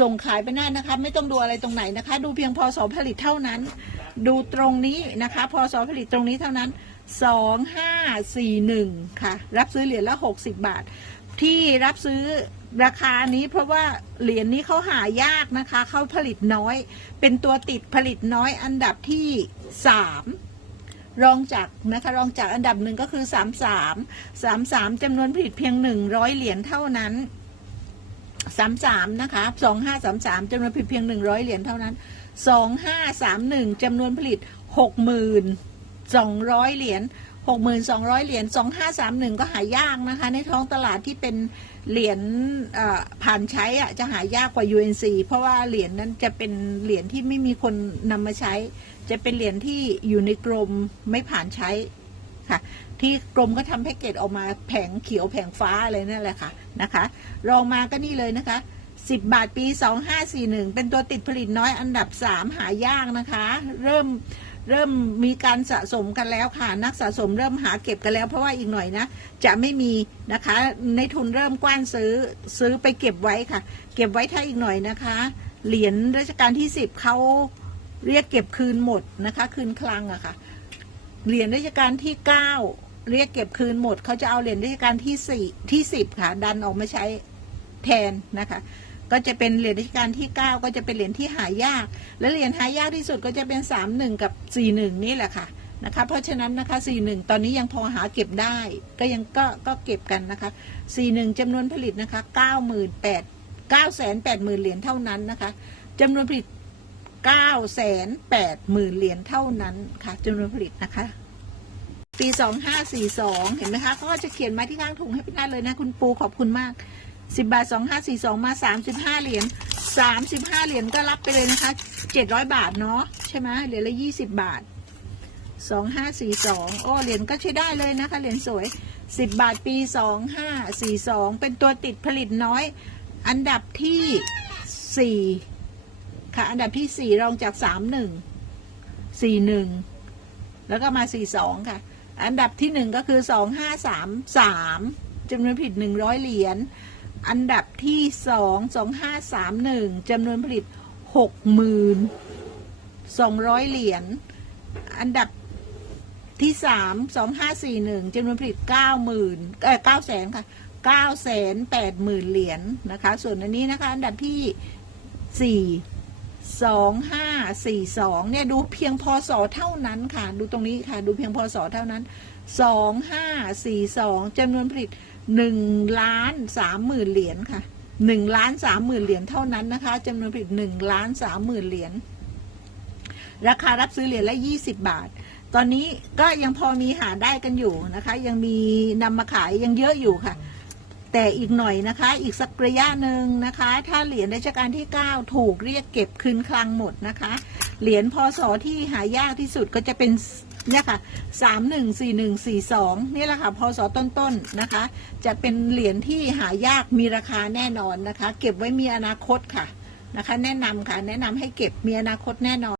ส่งขายไปได้นะคะ ไม่ต้องดูอะไรตรงไหนนะคะ ดูเพียงพศผลิตเท่านั้น ดูตรงนี้นะคะพศผลิตตรงนี้เท่านั้นสองห้าสี่หนึ่งค่ะ รับซื้อเหรียญละหกสิบบาท ที่รับซื้อราคานี้เพราะว่าเหรียญนี้เขาหายากนะคะ เขาผลิตน้อย เป็นตัวติดผลิตน้อยอันดับที่สามรองจากนะคะรองจากอันดับหนึ่งก็คือสามสามสามสามจำนวนผลิตเพียงหนึ่งร้อยเหรียญเท่านั้น สามสามนะคะสองห้าสามสามจำนวนผลิตเพียงหนึ่งร้อยเหรียญเท่านั้นสองห้าสามหนึ่งจำนวนผลิตหกหมื่นสองร้อยเหรียญหกหมื่นสองร้อยเหรียญสองห้าสามหนึ่งก็หายากนะคะ ในท้องตลาดที่เป็นเหรียญผ่านใช้อะจะหายากกว่า UNC เพราะว่าเหรียญนั้นจะเป็นเหรียญที่ไม่มีคนนำมาใช้ จะเป็นเหรียญที่อยู่ในกรมไม่ผ่านใช้ ค่ะ ที่กรมก็ทำแพ็กเกจออกมาแผงเขียวแผงฟ้าอะไรนั่นแหละค่ะนะคะรองมาก็นี่เลยนะคะ10 บาทปี 2541 เป็นตัวติดผลิตน้อยอันดับ 3 หายากนะคะ เริ่มเริ่มมีการสะสมกันแล้วค่ะ นักสะสมเริ่มหาเก็บกันแล้วเพราะว่าอีกหน่อยนะ จะไม่มีนะคะ ในทุนเริ่มกว้านซื้อซื้อไปเก็บไว้ค่ะ เก็บไว้ถ้าอีกหน่อยนะคะ เหรียญรัชกาลที่ 10เขาเรียกเก็บคืนหมดนะคะ คืนคลังอะค่ะ เหรียญรัชกาลที่เก้าเรียกเก็บคืนหมด เขาจะเอาเหรียญรัชกาลที่สี่ที่สิบค่ะ ดันออกมาใช้แทนนะคะ ก็จะเป็นเหรียญรัชกาลที่เก้าก็จะเป็นเหรียญที่หายาก และเหรียญหายากที่สุดก็จะเป็นสามหนึ่งกับสี่หนึ่งนี่แหละค่ะนะคะ เพราะฉะนั้นนะคะสี่หนึ่งตอนนี้ยังพอหาเก็บได้ ก็ยังก็ก็เก็บกันนะคะสี่หนึ่งจำนวนผลิตนะคะเก้าหมื่นแปดเก้าแสนแปดหมื่นเหรียญเท่านั้นนะคะจำนวนผลิต เก้าแสนแปดหมื่นเหรียญเท่านั้นค่ะจำนวนผลิตนะคะ ปี 2542 เห็นไหมคะเขาก็จะเขียนไว้ที่ข้างถุงให้พี่นัทเลยนะ คุณปูขอบคุณมาก 10 บาท 2542 มา 35 เหรียญ35 เหรียญก็รับไปเลยนะคะ 700 บาทเนาะใช่ไหมเหรียญละ 20 บาท 2542 โอ้เหรียญก็ใช้ได้เลยนะคะเหรียญสวย 10 บาทปี 2542 เป็นตัวติดผลิตน้อย อันดับที่ 4 ค่ะ อันดับที่สี่รองจากสามหนึ่งสี่หนึ่งแล้วก็มาสี่สองค่ะ อันดับที่หนึ่งก็คือสองห้าสามสามจำนวนผลิตหนึ่งร้อยเหรียญ อันดับที่สองสองห้าสามหนึ่งจำนวนผลิตหกหมื่นสองร้อยเหรียญ อันดับที่สามสองห้าสี่หนึ่งจำนวนผลิตเก้าหมื่นเออเก้าแสนค่ะเก้าแสนแปดหมื่นเหรียญนะคะ ส่วนอันนี้นะคะ อันดับที่สี่ องห้าสี่สองเนี่ย ดูเพียงพศเท่านั้นค่ะ ดูตรงนี้ค่ะ ดูเพียงพศเท่านั้นสองห้าสี่สองจำนวนผลิตหนึ่งล้านสามหมื่นเหรียญค่ะหนึ่งล้านสามหมื่นเหรียญเท่านั้นนะคะจำนวนผลิตหนึ่งล้านสามหมื่นเหรียญราคารับซื้อเหรียญละยี่สิบบาท ตอนนี้ก็ยังพอมีหาได้กันอยู่นะคะ ยังมีนำมาขายยังเยอะอยู่ค่ะ แต่อีกหน่อยนะคะ อีกสักระยะหนึ่งนะคะ ถ้าเหรียญรัชกาลที่ 9 ถูกเรียกเก็บคืนคลังหมดนะคะ เหรียญพศที่หายากที่สุดก็จะเป็นเนี่ยค่ะสามหนึ่งสี่หนึ่งสี่สองนี่แหละค่ะ พศต้นๆนะคะ จะเป็นเหรียญที่หายากมีราคาแน่นอนนะคะ เก็บไว้มีอนาคตค่ะนะคะ แนะนำค่ะ แนะนำให้เก็บมีอนาคตแน่นอน